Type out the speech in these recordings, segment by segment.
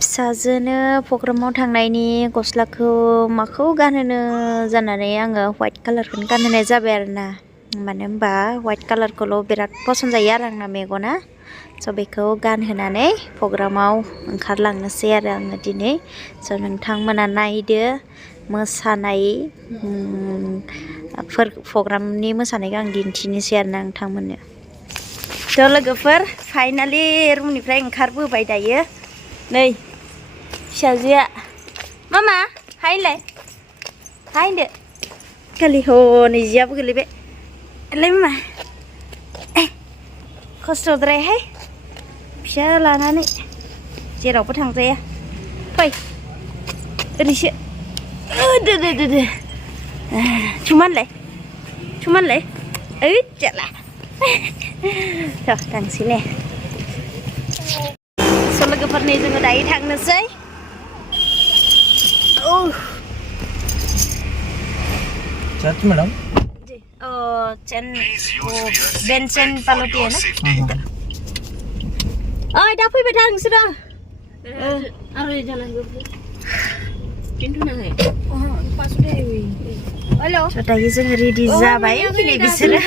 फिसाजोनो प्रग्रामाव थांनायनि गस्लाखौ माखौ गानहोनो जानानै आङो व्हाइट कालारखौनो गानहोनाय जाबाय आरोना मानो होनबा व्हाइट कालारखौल' बिराद पसन्द जायो आरो आंना मेगना स' बेखौ गानहोनानै प्रग्रामाव ओंखारलांनोसै आरो आङो दिनै स' नोंथांमोना नायदो मोसानाय प्रग्रामनि मोसानायखौ आं दिन्थिनोसै आरोना नोंथांमोननो थ' लोगोफोर फाइनालि रुमनिफ्राय ओंखारबोबाय दायो नै फिसाजोआ मामा हायलाय हायदो खालि हनै जियाबो गोलैबाय लाय मामा खस्थ'द्रायहाय फिसा लानानै जेरावबो थांजाया फै ओरैसो दो दो दो दो सुमानलाय ओइ जाला थ' थांसै ने स' लोगोफोरनि जोङो दायो थांनोसै Chat madam. बेनसेन पाल'टि है ना ओइ दा फैबाय था नोंसोरो आरो जानांगौ खिन्थु नाङै हेलौ दायो जोङो रेडि जाबाय दिनै बिसोरो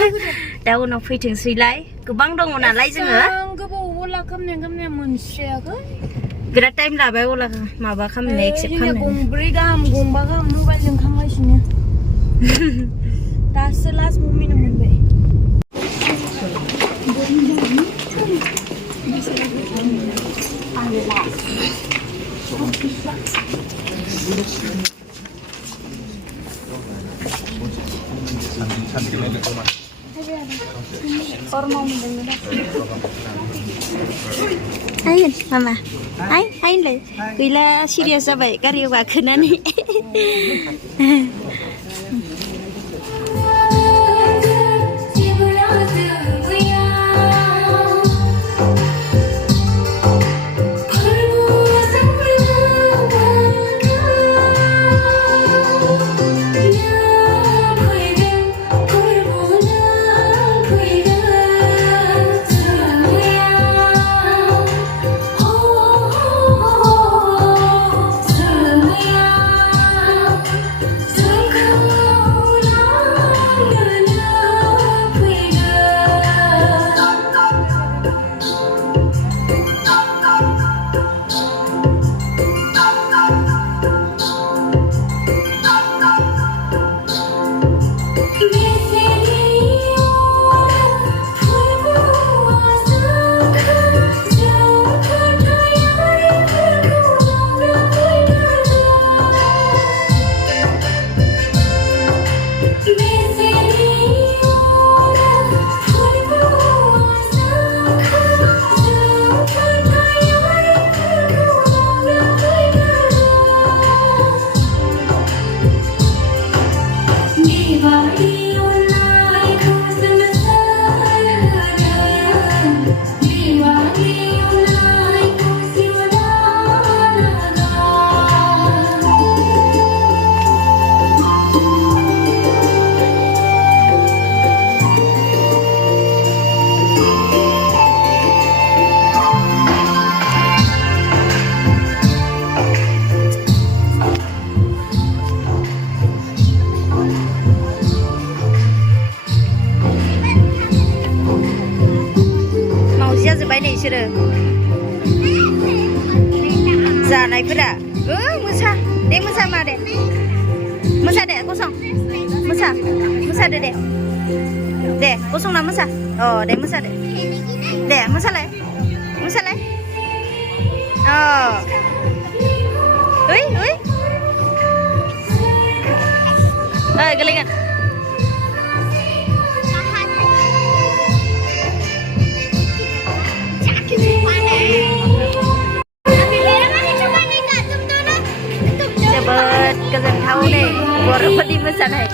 दा उनाव फैथोंसैलाय गोबां दङ नालाय जोङो गोबाव अला खालामनाया मोनस्रायाखै बिराद टाइम लाबाय अला माबा खालामनो एक्सेप्ट खालामनो गंब्रै गाहाम गंबा गाहाम मबाइलजों खालामगासिनो दासो लास्ट मुभमेन्ट मोनबाय Ayo mama haiเลยgila serius जाबाय गारियाव गाखोनानै जाजोब्बाय नै बिसोरो जानायफोरा मोसा मा दे मोसा दे गसं मोसादो दे गसंना मोसा दे मोसादो दे मोसालाय ओइ गोलैगोन जोबोद गोजोनथाव नै बर'फोरनि मोसानाय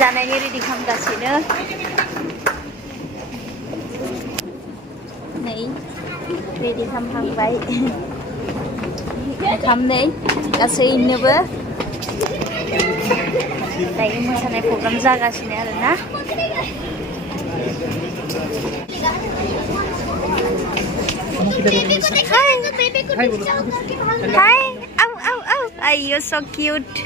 जानायनि रेडि खालामगासिनो नै रेडि खालामहांबाय ओंखाम नै गासैनोबो दायो मोसानाय प्रग्राम जागासिनो आरोना Hi, ow, ow, ow. Ay, you're so cute.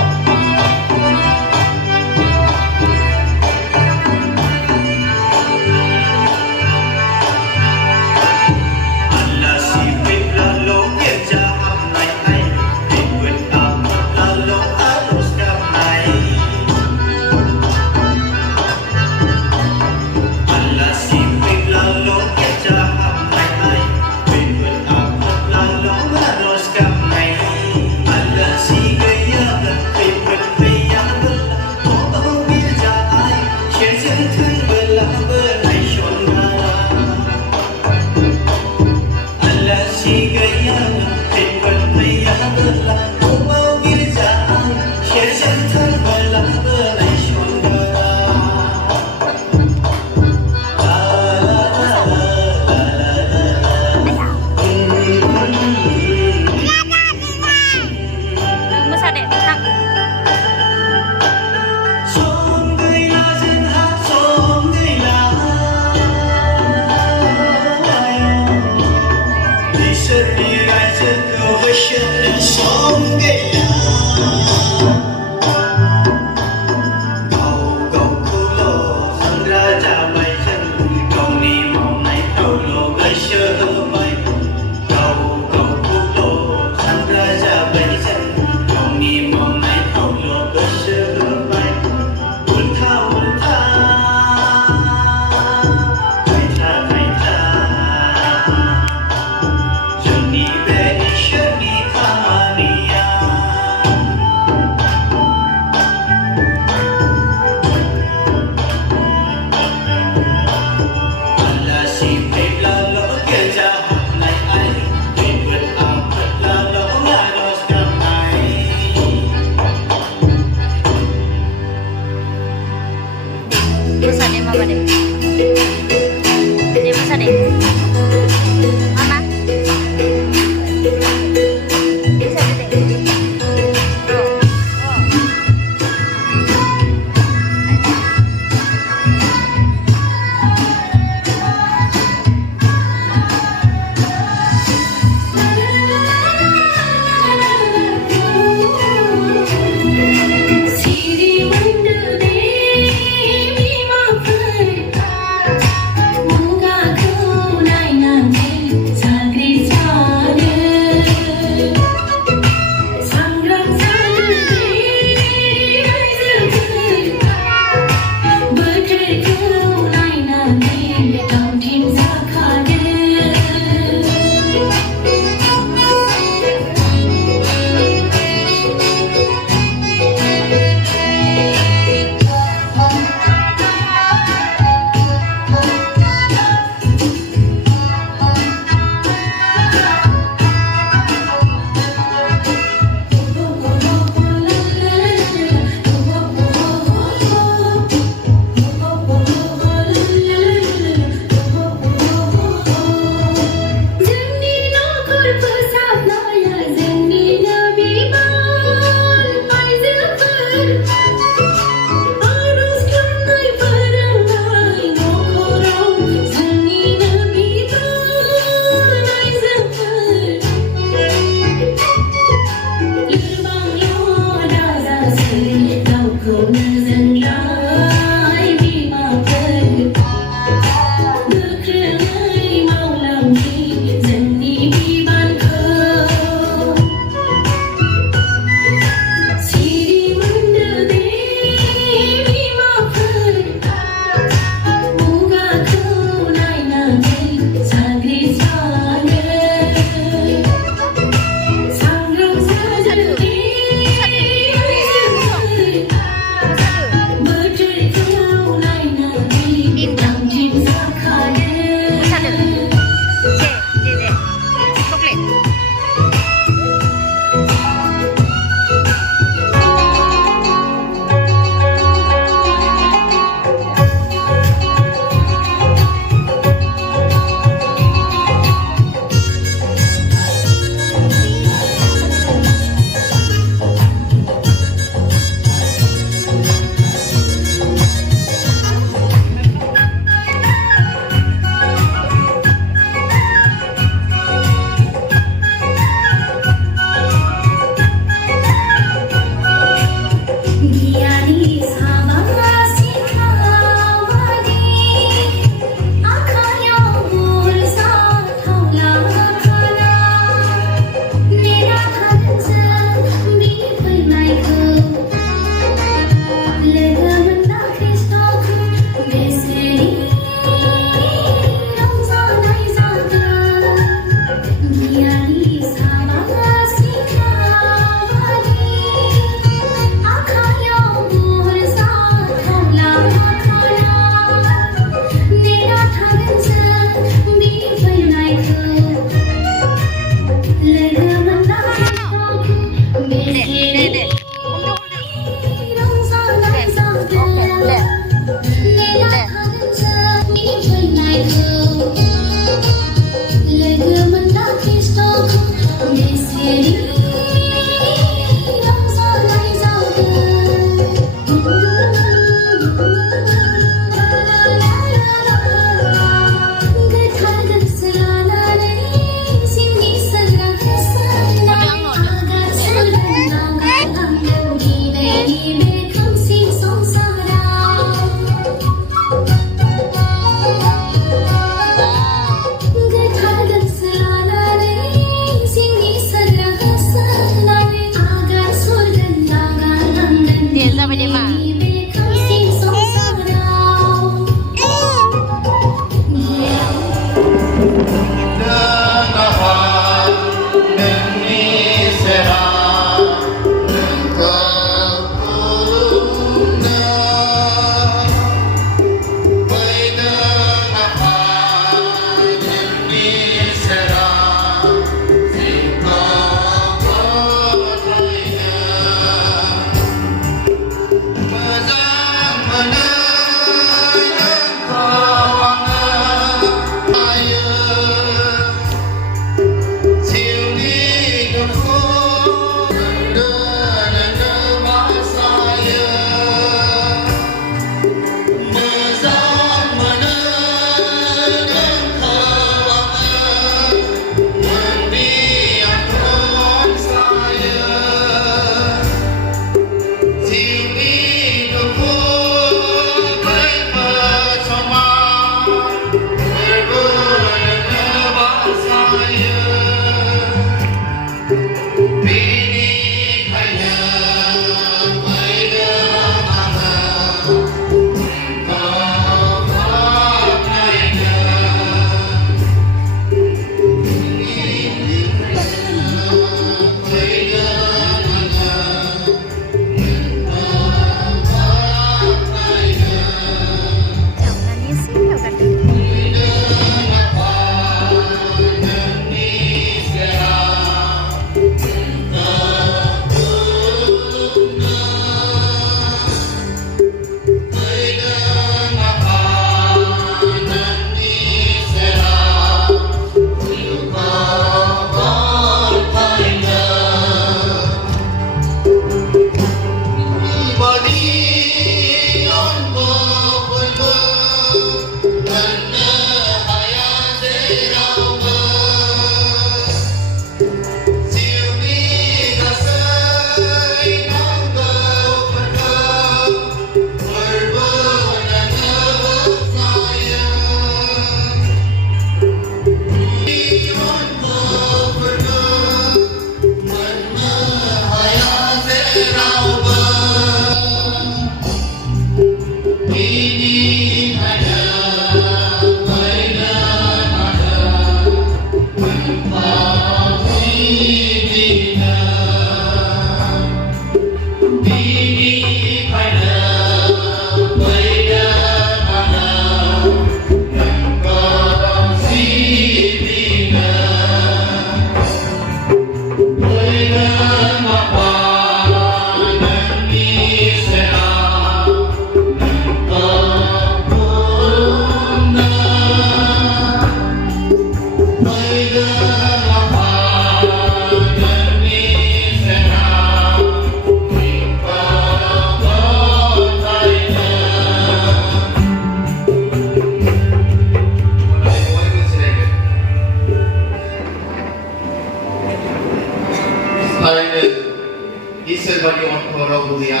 इसोरबादि अनथराव गैया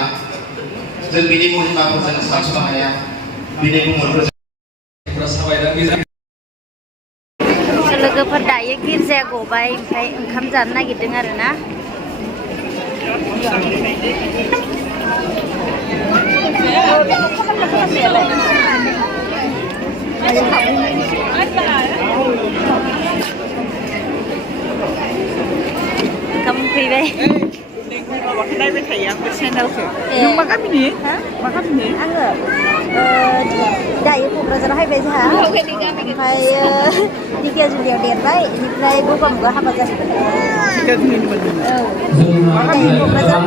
जों बिनि महिमाखौ जों सानस'नो हाया बिनि गुमुरखौ सावरायनानै लोगोफोर दायो गिर्जाया गबाय ओमफ्राय ओंखाम जानो नागिरदों आरोना ओंखाम फैबायได้ไปถ่ายยังเป็นชแนลคือน้องมากับมินิฮะมากับมินิ आङो दायो क'क्राझाराव हायबाय जोंहा ओमफ्राय दिखिया जुलियाव देरबाय बेनिफ्राय गगामुगा हाबा जासिगोन Kita sini di mana? दायो क'क्राझार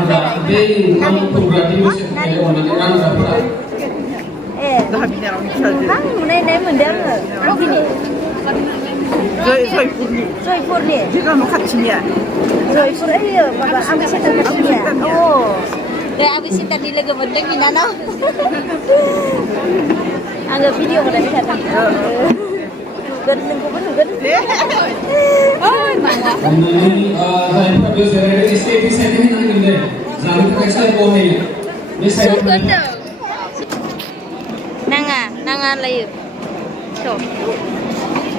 फैबाय ए Dah habis orang saja. आं नुनाय मोनदों आङो बबेनि Joyfulni. जयपुरनि Juga mau kacinya. Jaipur ओइयो माबा आबै सेन्टार खाथिनिया अ दे आबै सेन्टारनि लोगो मोनदों बिनानाव आङो भिडिअ बानायबाय थादों नुगोन नोंखौबो नुगोन ओइ मावा नाङा लायो थ'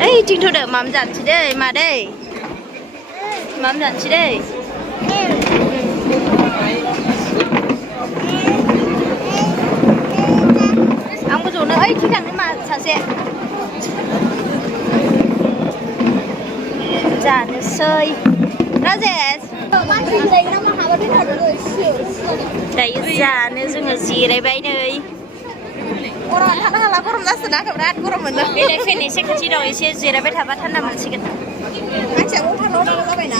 ओइ थिंथ'दो माम जानोसै दै मादै माम जानोसै दै आंबो जनो ओइ थिखांनो मा सासे जानोसै राजेश दायो जानो जोङो जिरायबाय नै गरम थानो हाला गरम जासोना बिराद गरम मोनो बेलाय फेन एसे खाथि दं एसे जिरायबाय थाबा थान्दा मोनसिगोन मानसिया गथाल' जाबायना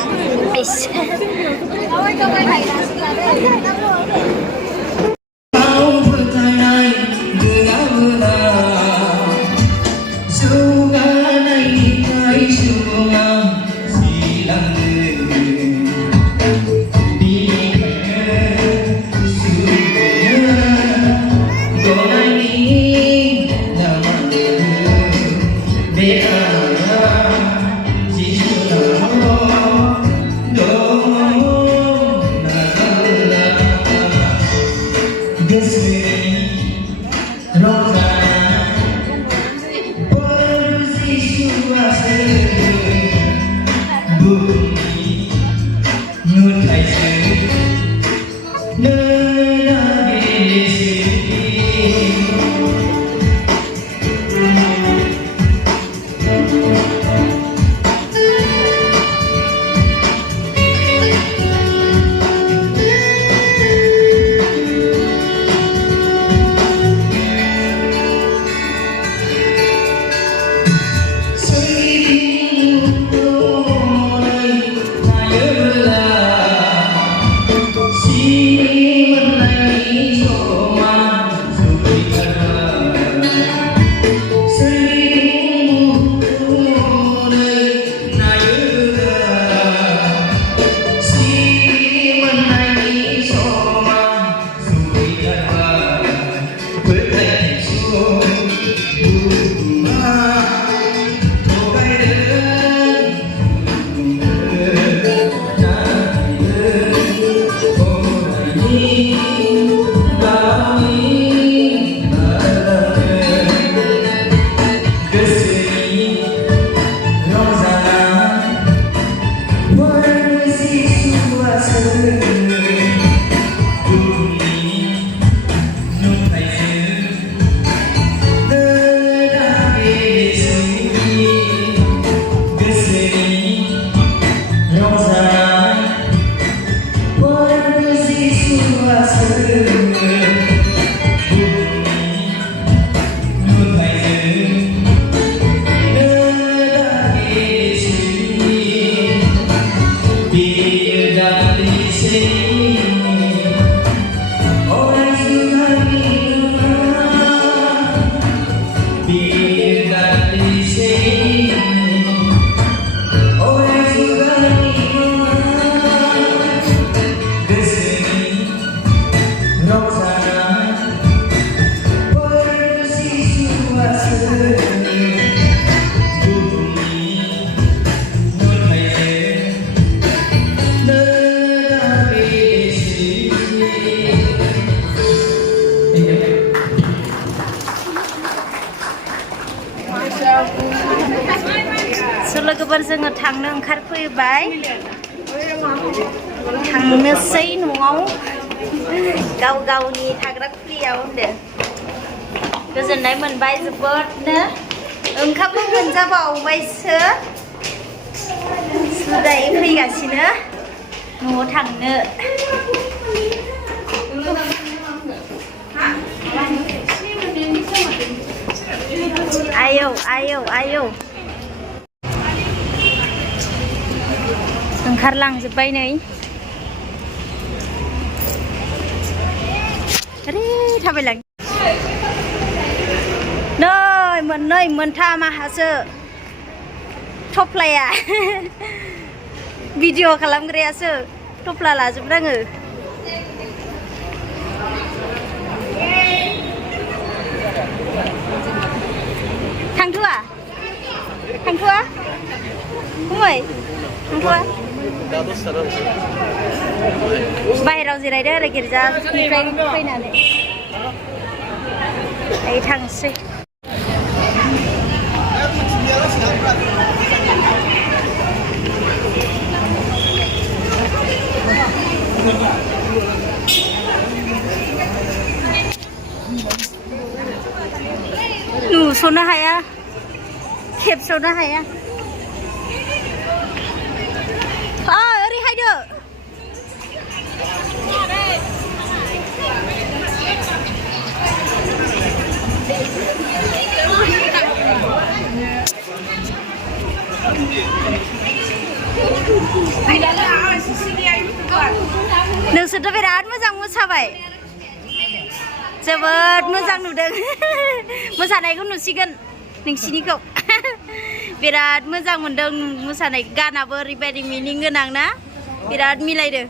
लोगोफोर जोङो थांनो ओंखारफैबाय थांनोसै न'आव गाव गावनि थाग्रा खुलियाव होनदों गोजोननाय मोनबाय जोबोदनो ओंखामबो मोनजाबावबायसो सुदाय फैगासिनो न'आव थांनो आयौ आयौ आयौ ओंखारलांजोब्बाय नै आरे थाबायलां नै मोननै मोनथाम आहासो थफ्लाया भिडिअ खालामग्रायासो थफ्ला लाजोबनाङो थांथ'आ थांथ'आ फंबाय थांथ'आ बाहेराव जिरायदो आरो गिर्जानिफ्राय फैनानै दायो थांसै नुस'नो हाया खेबस'नो हाया ओरै हायदो नोंसोरथ' बिराद मोजां मोसाबाय जोबोद मोजां नुदों मोसानायखौ नुसिगोन नोंसिनिखौ बिराद मोजां मोनदों मोसानाय गानाबो ओरैबायदि मिनिं गोनां ना बिराद मिलायदों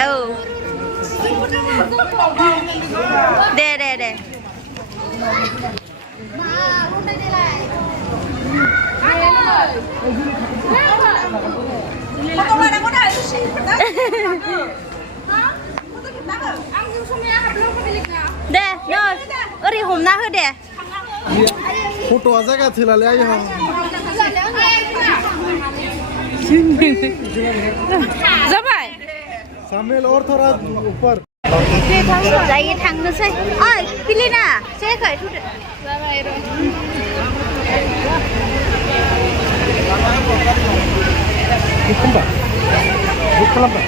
औ दे दे दे दे नै ओरै हमना हो दे फट'आ जायगा थोलालै आयौ जाबाय सामेल और थोड़ा ऊपर जायो थांनोसै ओइ फिलिना जायाखै थुदो बुक खालामबाय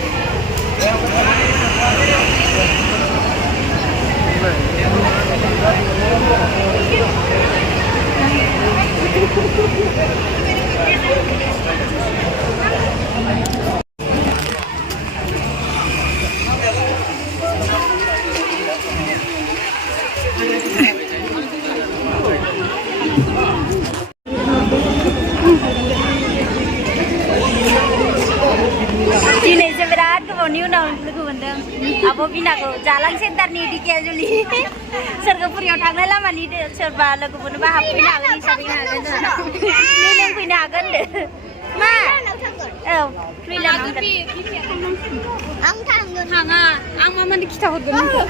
दिनैसो बिराद गोबावनि उनाव लोगो मोनदों आब' बिनाखौ जालां सेन्टारनि दिकेजुलि सोरगोफुरियाव थांनाय लामानि सोरबा लोगो मोनोबा हाबफैनो हागोन हिसाबै हागोन नों लोंफैनो हागोन होनदो मा औ फैला आं थांगोन थाङा आं मामानि खिथाहरगोन नोंखौ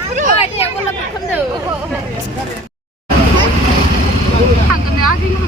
थांगोन आगैनो